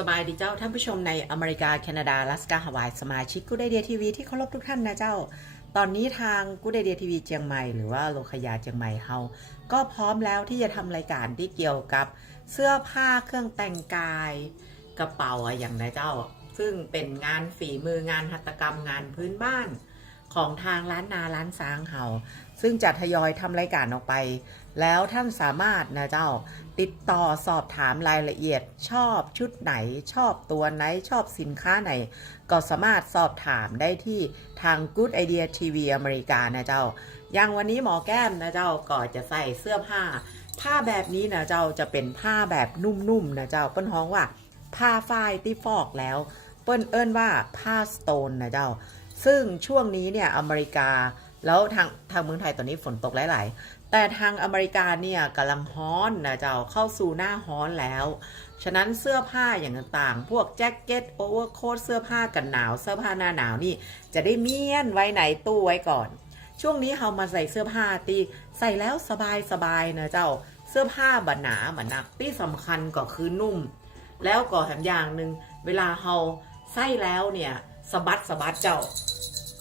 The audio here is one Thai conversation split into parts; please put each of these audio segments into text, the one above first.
สบายดีเจ้าท่านผู้ชมในอเมริกา แคนาดาลาสกาฮาวาย สมาชิกกูได้เดียทีวีที่เคารพทุกท่านนะเจ้า ตอนนี้ทางกูได้เดียทีวีเชียงใหม่หรือว่าโลคยาเชียงใหม่เฮาก็พร้อมแล้วที่จะทำรายการที่เกี่ยวกับเสื้อผ้าเครื่องแต่งกายกระเป๋าอะอย่างนะเจ้า ซึ่งเป็นงานฝีมืองานหัตถกรรมงานพื้นบ้าน ของทางร้านนาร้านซางเฮาซึ่งจะทยอยทำรายการออกไป แล้วท่านสามารถนะเจ้า ติดต่อสอบถามรายละเอียด ชอบชุดไหน ชอบตัวไหนชอบสินค้าไหน ก็สามารถสอบถามได้ที่ทาง Good Idea TV อเมริกานะเจ้า อย่างวันนี้หมอแก้มนะเจ้าก็จะใส่เสื้อผ้า ผ้าแบบนี้นะเจ้าจะเป็นผ้าแบบนุ่มๆนะเจ้าเปิ้นฮ้องว่าผ้าฝ้ายที่ฟอกแล้ว เปิ้นเอิ้นว่าผ้าสโตนนะเจ้า ซึ่งช่วงนี้เนี่ยอเมริกาแล้วทางทางเมืองไทยตอนนี้ฝนตกหลายๆ แต่ทางอเมริกาเนี่ยกำลังฮ้อนนะเจ้าเข้าสู่หน้าฮ้อนแล้ว ฉะนั้นเสื้อผ้าอย่างต่างๆ พวกแจ็คเก็ตโอเวอร์โค้ทเสื้อผ้ากันหนาว เสื้อผ้าหน้าหนาวนี่ จะได้เมียนไว้ไหนตู้ไว้ก่อน ช่วงนี้เรามาใส่เสื้อผ้าตีใส่แล้วสบายสบายๆนะเจ้าเสื้อผ้าบัหนาบัหนักที่สำคัญก็คือนุ่ม แล้วก็แถมอย่างหนึ่งเวลาเราใส่แล้วเนี่ย สบัดสบัดเจ้า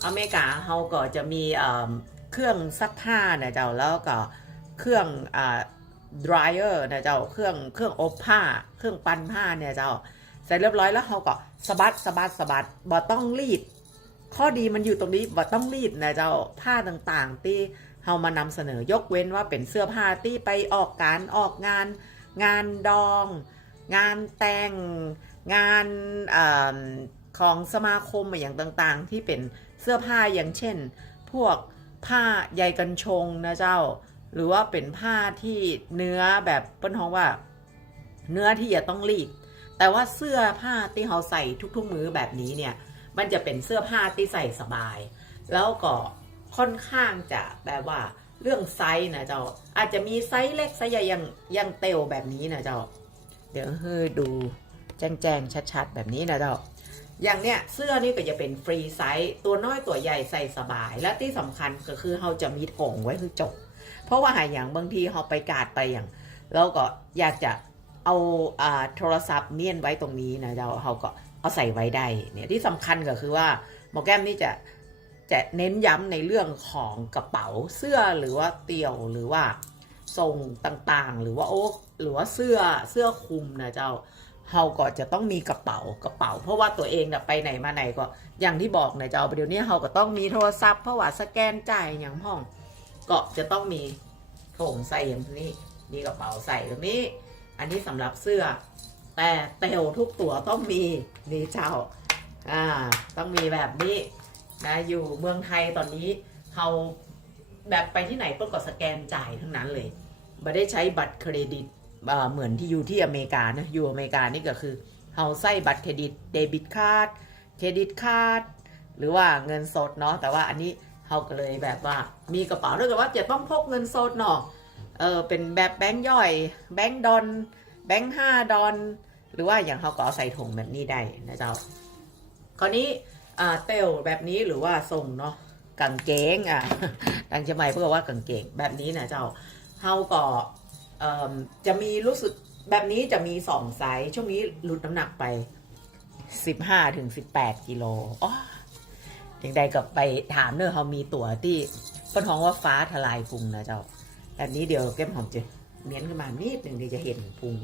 อเมริกาเขาก็จะมีเครื่องซักผ้านะเจ้าแล้วก็เครื่องอ่า dryer นะเจ้าเครื่องเครื่องอบผ้า เครื่องปั้นผ้าเนี่ยเจ้าเสร็จเรียบร้อยแล้วเขาก็สบัดสบัดสบัดบ่ต้องรีด ข้อดีมันอยู่ตรงนี้บ่ต้องรีดนะเจ้าผ้าต่างๆ ที่เรามานำเสนอยกเว้นว่าเป็นเสื้อผ้าที่ไปออกการออกงาน งานดอง งานแต่งงานอา ของสมาคมอย่างต่างๆ ที่เป็นเสื้อผ้าอย่างเช่น พวกผ้าใยกันชงนะเจ้า หรือว่าเป็นผ้าที่เนื้อแบบเปิ้นฮ้องว่า เนื้อที่จะต้องรีดแต่ว่าเสื้อผ้าที่เราใส่ทุกๆ มื้อแบบนี้เนี่ย มันจะเป็นเสื้อผ้าที่ใส่สบาย แล้วก็ค่อนข้างจะแบบว่าเรื่องไซส์นะเจ้า อาจจะมีไซส์เล็กไซส์ใหญ่อยังยังเตลแบบนี้นะเจ้า เดี๋ยวให้ดูแจ้งๆชัดๆ แบบนี้นะเจ้า อย่างเนี้ยเสื้อนี่ก็จะเป็นฟรีไซส์ตัวน้อยตัวใหญ่ใส่สบาย และที่สำคัญก็คือเราจะมีถ่งไว้คือจบ เพราะว่าหายอย่างบางทีเราไปกาดไปอย่างแล้วก็อยากจะเอาอโทรศัพท์เมียนไว้ตรงนี้นะเจ้าเราก็เอาใส่ไว้ได้เนี่ยที่สำคัญก็คือว่าหมอแก้มนี่จะจะเน้นย้ำในเรื่องของกระเป๋าเสื้อหรือว่าเตี่ยวหรือว่าทรงต่างๆ หรือว่าโอ๊กหรือว่าเสื้อเสื้อคลุมนะเจ้า เราก็จะต้องมีกระเป๋ากระเป๋า เพราะว่าตัวเองเนี่ยไปไหนมาไหนก็ อย่างที่บอกนะเจ้าเดี๋ยวนี้เราก็ต้องมีโทรศัพท์เพราะว่าสแกนจ่ายอย่างพ่องก็จะต้องมีถุงใส่อย่างนี้มีกระเป๋าใส่ตรงนี้ อันนี้สำหรับเสื้อ แต่เตลทุกตัวต้องมีนี่เจ้าอ่าต้องมีแบบนี้นะอยู่เมืองไทยตอนนี้เขาแบบไปที่ไหนก็กดสแกนจ่ายทั้งนั้นเลยไม่ได้ใช้บัตรเครดิต เหมือนที่อยู่ที่อเมริกานะอยู่อเมริกานี่ก็คือเขาใส่บัตรเครดิตเดบิตการ์ดเครดิตการ์ดหรือว่าเงินสดเนาะแต่ว่าอันนี้เขาก็เลยแบบว่ามีกระเป๋าถ้าเกิดว่าจะต้องพกเงินสดเนาะเออเป็นแบบแบงค์ย่อย แบงค์ดอนแบงค์ห้าดอน หรือว่าอย่างเขาก็เอาใส่ถุงแบบนี้ได้นะเจ้าคราวนี้อ่าเตลแบบนี้หรือว่าทรงเนาะกางเกงอะดังจะหมายเพื่อว่ากางเกงแบบนี้นะเจ้าเขาก็เอิ่ม จะมีรู้สึกแบบนี้จะมีสองไซส์ช่วงนี้ลดน้ำหนักไป15ถึง18กิโลอ๋ออย่างใดก็ไปถามเนอะเขามีตั๋วที่เป้นท้องว่าฟ้าทลายพุงนะเจ้าแบบนี้เดี๋ยวแก้มหอมจะเมียนขึ้นมานิดหนึ่งเดี๋ยวจะเห็นพุง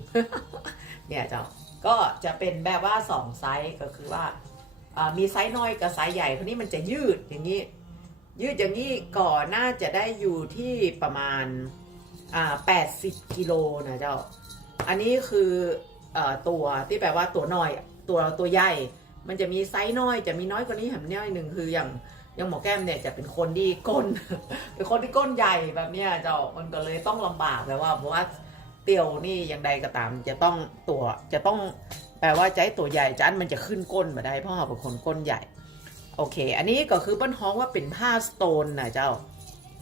เนี่ยเจ้าก็จะเป็นแบบว่าสองไซส์ก็คือว่าอ่ามีไซส์น้อยกับไซส์ใหญ่คนนี้มันจะยืดอย่างนี้ ยืดอย่างนี้ก่อนน่าจะได้อยู่ที่ประมาณ อ่า80กิโลนะเจ้า อันนี้คืออ่อตัวที่แปลว่าตัวน้อยตัวตัวใหญ่ มันจะมีไซส์น้อย จะมีน้อยกว่านี้แถมน้อยหนึ่งคืออย่างอย่างหมอแก้มเนี่ยจะเป็นคนที่ก้น เป็นคนที่ก้นใหญ่แบบเนี้ยเจ้ามันก็เลยต้องลำบากแบบว่าเพราะว่าเตียวนี่อย่างใดก็ตาม จะต้องตัวจะต้องแปลว่าใจตัวใหญ่จันมันจะขึ้นก้นมาได้เพราะเราเป็นคนก้นใหญ่ โอเค อันนี้ก็คือเปิ้นฮ้องว่าเป็นผ้าสโตนนะเจ้า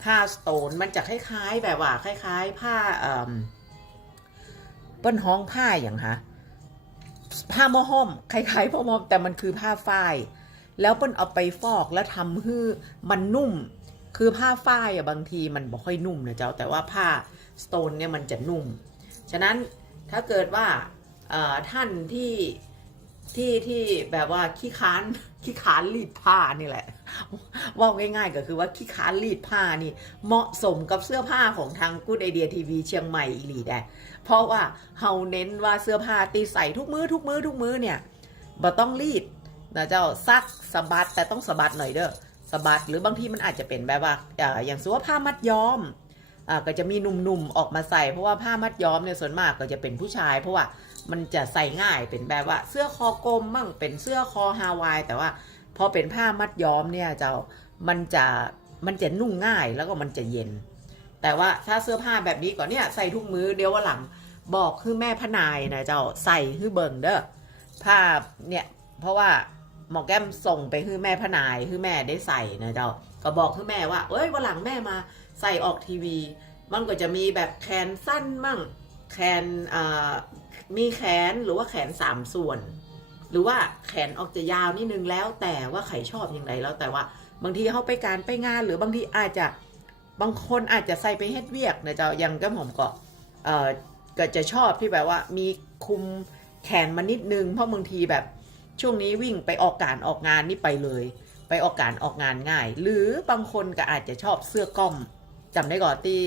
ผ้าสโตนมันจะคล้ายๆ แบบว่า คล้าย ๆ ผ้าเอ่มเปิ้นฮ้องผ้าอย่างฮะผ้าหม้อห้อมคล้ายๆผ้าหม้อมแต่มันคือผ้าฝ้าย แล้วเปิ้นเอาไปฟอกแล้วทำให้มันนุ่ม คือผ้าฝ้ายอะบางทีมันบ่ค่อยนุ่มนะเจ้าแต่ว่าผ้าสโตนเนี่ยมันจะนุ่ม ฉะนั้นถ้าเกิดว่าท่านที่ ที่ที่แบบว่าขี้ค้านขี้ค้านรีดผ้านี่แหละ ว่าง่ายๆก็คือว่าขี้ค้านรีดผ้านี่ เหมาะสมกับเสื้อผ้าของทางกูดไอเดียทีวีเชียงใหม่อีหลีแดเพราะว่าเฮาเน้นว่าเสื้อผ้าตีใส่ทุกมือ้อทุกมื้อทุกมื้อเนี่ยบ่ต้องรีดนะเจ้าซักสะบัดแต่ต้องสะบัดหน่อยเด้อสะบัดหรือบางทีมันอาจจะเป็นแบบว่าอย่างสมมุติว่าผ้ามัดย้อมอ่าก็จะมีหนุ่มๆออกมาใส่เพราะว่าผ้ามัดย้อมเนี่ยส่วนมากก็จะเป็นผู้ชาย เพราะว่า มันจะใส่ง่ายเป็นแบบว่าเสื้อคอกลมมั่งเป็นเสื้อคอฮาวาย แต่ว่าพอเป็นผ้ามัดย้อมเนี่ยเจ้ามันจะมันจะนุ่งง่ายแล้วก็มันจะเย็น แต่ว่าถ้าเสื้อผ้าแบบนี้ก่อนเนี่ยใส่ทุกมือเดี๋ยววันหลังบอกคือแม่พนายนะเจ้าใส่คือเบิงเด้อผ้าเนี่ยเพราะว่าหมอแก้มส่งไปคือแม่พนายคือแม่ได้ใส่นะเจ้าก็บอกคือแม่ว่าเอ้ยวันหลังแม่มาใส่ออกทีวี มันก็จะมีแบบแขนสั้นมั่งแขนอ่า มีแขนหรือว่าแขนสามส่วน หรือว่าแขนออกจะยาวนิดนึงแล้ว แต่ว่าใครชอบอย่างไรแล้วแต่ว่า บางทีเขาไปการไปงาน หรือบางทีอาจจะบางคนอาจจะใส่ไปเฮ็ดเวียกนะเจ้ายังก็ผมก็เออก็จะชอบที่แบบว่ามีคุมแขนมานิดนึงเพราะบางทีแบบช่วงนี้วิ่งไปออกการออกงานนี่ไปเลย ไปออกการออกงานง่าย หรือบางคนก็อาจจะชอบเสื้อก้อมจำได้ก่อนที่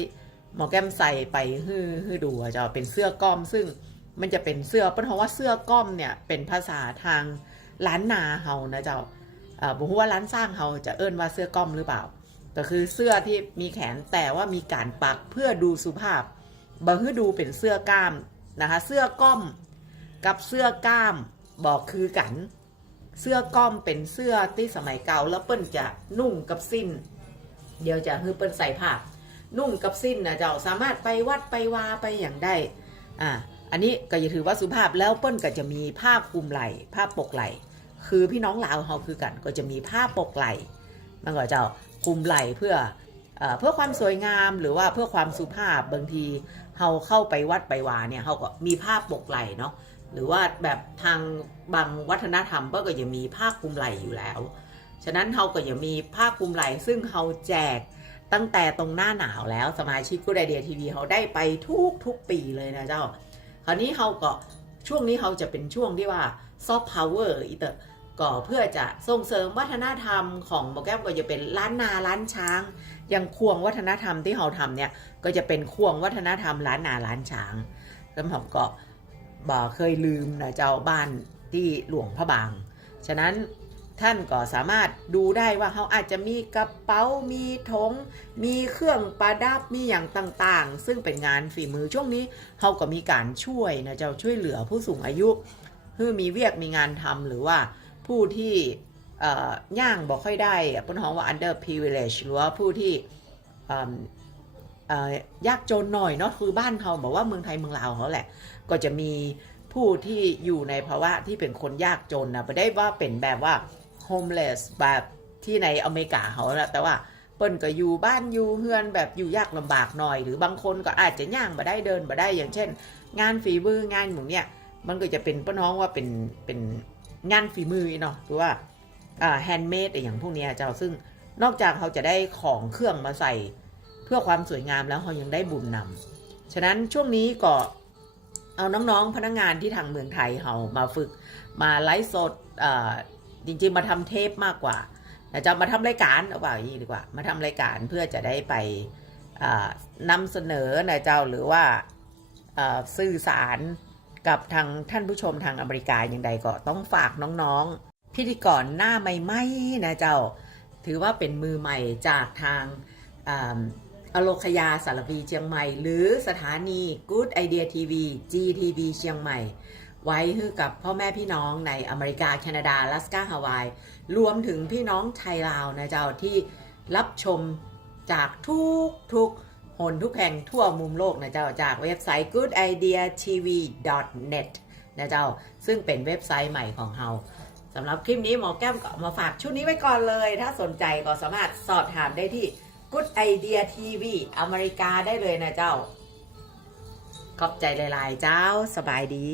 หมอแก้มใส่ไปฮือฮือดูอะเจ้าเป็นเสื้อก้อมซึ่ง มันจะเป็นเสื้อเพราะว่าเสื้อก้อมเนี่ยเป็นภาษาทางล้านนาเฮานะเจ้าอ่าบอกว่าร้านสร้างเฮาจะเอิ้นว่าเสื้อก้อมหรือเปล่าก็คือเสื้อที่มีแขนแต่ว่ามีการปักเพื่อดูสุภาพบางคือดูเป็นเสื้อกล้ามนะคะ เสื้อก้อมกับเสื้อกล้ามบอกคือกันเสื้อก้อมเป็นเสื้อที่สมัยเก่าแล้วเปิ้นจะนุ่งกับสิ้น เดี๋ยวจะคือเปิ้นใส่ผ้านุ่งกับสิ้นนะเจ้าสามารถไปวัดไปวาไปอย่างได้อ่า อันนี้ก็จะถือว่าสุภาพแล้วเปิ้นก็จะมีผ้าคลุมไหล่ผ้าปกไหล่คือพี่น้องลาวเฮาคือกันก็จะมีผ้าปกไหล่มันก็จ้าคลุมไหล่เพื่อเอเพื่อความสวยงามหรือว่าเพื่อความสุภาพบางทีเราเข้าไปวัดไปวาเนี่ยเขาก็มีผ้าปกไหล่เนาะหรือว่าแบบทางบางวัฒนธรรมก็ยังมีผ้าคลุมไหล่อยู่แล้ว ฉะนั้นเขาก็ยังมีผ้าคลุมไหล่ซึ่งเขาแจกตั้งแต่ตรงหน้าหนาวแล้วสมาชิกกูไดเดียทีวีเขาได้ไปทุกทุกปีเลยนะเจ้า คราวนี้เขาก็ช่วงนี้เขาจะเป็นช่วงที่ว่าซอฟต์พาวเวอร์อีเตอร์ก็เพื่อจะส่งเสริมวัฒนธรรมของโปรแกรมก็จะเป็นล้านนาล้านช้างอย่างควงวัฒนธรรมที่เราทำเนี่ยก็จะเป็นควงวัฒนธรรมล้านนาล้านช้างแล้วผมก็บอกเคยลืมนะเจ้าบ้านที่หลวงพระบาง ฉะนั้น ท่านก็สามารถดูได้ว่าเขาอาจจะมีกระเป๋า มีธงมีเครื่องประดับ มีอย่างต่างๆ ซึ่งเป็นงานฝีมือช่วงนี้เขาก็มีการช่วยนะเจ้าช่วยเหลือผู้สูงอายุเพื่อมีเวียกมีงานทำหรือว่าผู้ที่ย่างบอกค่อยได้ป้นฮ้องว่า under privilege หรือว่าผู้ที่ยากจนหน่อยเนาะคือบ้านเขาบอกว่าเมืองไทยเมืองลาวเขาแหละ ก็จะมีผู้ที่อยู่ในภาวะที่เป็นคนยากจนนะไม่ได้ว่าเป็นแบบว่า homeless แบบที่ในอเมริกาเขาแหละแต่ว่าเปิ้นก็อยู่บ้านอยู่เฮือนแบบอยู่ยากลำบากหน่อย หรือบางคนก็อาจจะย่างมาได้เดินมาได้อย่างเช่น งานฝีมืองานหมู่เนี่ยมันก็จะเป็นป้าน้องว่าเป็นเป็นงานฝีมือเนาะหรือว่าอ่าแฮนด์เมดอย่างพวกเนี้ยเจ้าซึ่งนอกจากเขาจะได้ของเครื่องมาใส่ เพื่อความสวยงามแล้วเขายังได้บุญนำฉะนั้นช่วงนี้ก็เอาน้องๆพนักงงานที่ทางเมืองไทยเขามาฝึกมาไลฟ์สดอ่า จริง ๆ มาทำเทปมากกว่านะจะมาทำรายการเอาว่าอย่างนี้ดีกว่า มาทำรายการเพื่อจะได้ไปอ่านำเสนอนะเจ้าหรือว่าสื่อสารกับทางท่านผู้ชมทางอเมริกาอย่างใดก็ต้องฝากน้องๆ พิธีกรหน้าใหม่ๆนะเจ้า ถือว่าเป็นมือใหม่จากทางอ่าอโลคยาสารพีเชียงใหม่ หรือสถานี Good Idea TV GTV เชียงใหม่ ไว้ให้กับพ่อแม่พี่น้องในอเมริกา แคนาดาลาสกาฮาวาย รวมถึงพี่น้องไทยลาวนะเจ้าที่รับชมจากทุกทุกหนทุกแห่งทั่วมุมโลกนะเจ้าจากเว็บไซต์ goodideatv.net นะเจ้า ซึ่งเป็นเว็บไซต์ใหม่ของเราสำหรับคลิปนี้หมอแก้มก็มาฝากชุดนี้ไว้ก่อนเลย ถ้าสนใจก็สามารถสอบถามได้ที่ Good Idea TV อเมริกาได้เลยนะเจ้า ขอบใจหลาย ๆ เจ้าสบายดี